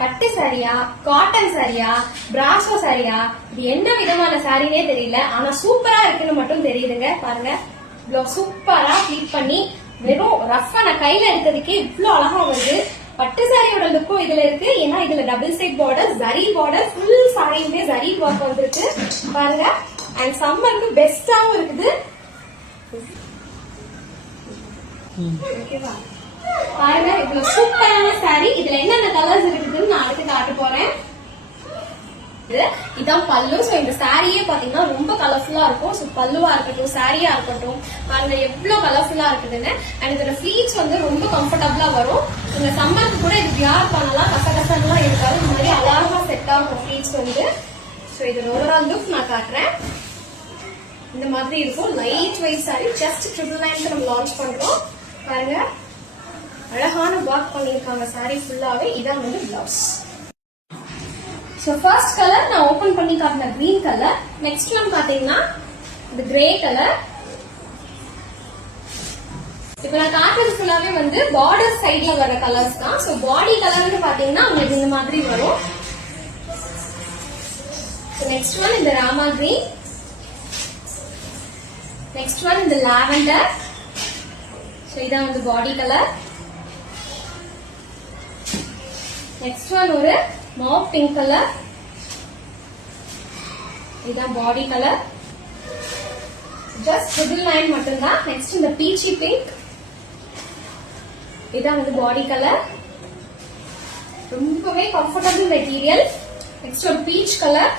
பட்டு சாரியா, காட்டன் சாரியா, பிராசோ சாரியா, இது என்ன விதமான சாரினே தெரியல. ஆனா சூப்பரா இருக்குன்னு மட்டும் தெரியுதுங்க. பாருங்க, இவ்வளவு சூப்பரா ஃபிட் பண்ணி வெறும் ரஃபா நான் கையில எடுக்கிறதுக்கே இவ்வளவு அழகா வருது. பட்டு சாரியோட லுக்கும் இதுல இருக்கு. ஏன்னா இதுல double side border, zari border, full சாரியுமே ஜரி ஒர்க் வந்துருக்கு பாருங்க. அண்ட் சம்மருக்கு பெஸ்டாவும் இருக்குது. ஓகேவா, பாருங்க இவ்வளவு சூப்பரான சாரி. இதுல என்னென்ன கலர்ஸ் இருக்குதுன்னு நான் அடுத்து காட்ட போறேன். இதான் பல்லு. சோ இந்த சாரியே பாத்தீங்கன்னா ரொம்ப கலர்ஃபுல்லா இருக்கும். சோ பல்லுவா இருக்கட்டும், சாரியா இருக்கட்டும், பாருங்க எவ்வளவு கலர்ஃபுல்லா இருக்குதுன்னு. அண்ட் இதோட ஃபிளீட்ஸ் வந்து ரொம்ப கம்ஃபர்டபுளா வரும். இந்த சம்மருக்கு கூட இது வியர் பண்ணலாம், கசகசன்லாம் இருக்காது. இந்த மாதிரி அழகா செட் ஆகும் ஃபிளீட்ஸ் வந்து. சோ இதோட ஓவரால் லுக் நான் காட்டுறேன். இந்த மாதிரி இருக்கும். லைட் வெயிட் சாரி, ஜஸ்ட் 999 நம்ம லான்ச் பண்றோம். பாருங்க அழகான ஒர்க் பண்ணிருக்காங்க சாரி ஃபுல்லாவே. இதான் வந்து பிளவுஸ். சோ ஃபர்ஸ்ட் கலர் நான் ஓபன் பண்ணி காட்டின கிரீன் கலர். நெக்ஸ்ட் ஒன் பாத்தீங்கன்னா இந்த கிரே கலர். இப்ப நான் காட்டுறது ஃபுல்லாவே வந்து பார்டர் சைட்ல வர கலர்ஸ் தான். சோ பாடி கலர்னு பாத்தீங்கன்னா உங்களுக்கு இந்த மாதிரி வரும். நெக்ஸ்ட் ஒன் இந்த ராமா கிரீன். நெக்ஸ்ட் ஒன் இந்த லாவெண்டர். சோ இதான் வந்து பாடி கலர். நெக்ஸ்ட் ஒன் ஒரு மாவ் பிங்க் கலர். இதான் பாடி கலர். ஜஸ்ட் 999 மட்டும்தான். நெக்ஸ்ட் இந்த பீச்சி பிங்க். இதான் வந்து பாடி கலர். ரொம்பவே கம்ஃபர்டபிள் மெட்டீரியல். நெக்ஸ்ட் ஒரு பீச் கலர்,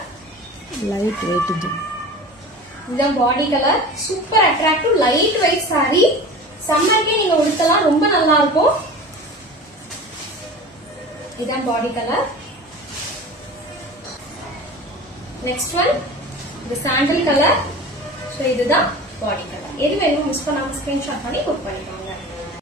லைட் வெயிட். இதான் body colour. Super attractive light weight sari. சம்மருக்கே நீங்க உடுத்தலாம், ரொம்ப நல்லா இருக்கும். இதான் பாடி கலர். நெக்ஸ்ட் ஒன் இந்த சாண்டல் கலர். சோ இதுதான் பாடி கலர். எது வேணும் மிஸ் பண்ணாம ஸ்கிரீன்ஷாட் பண்ணி புக் பண்ணிக்கோங்க.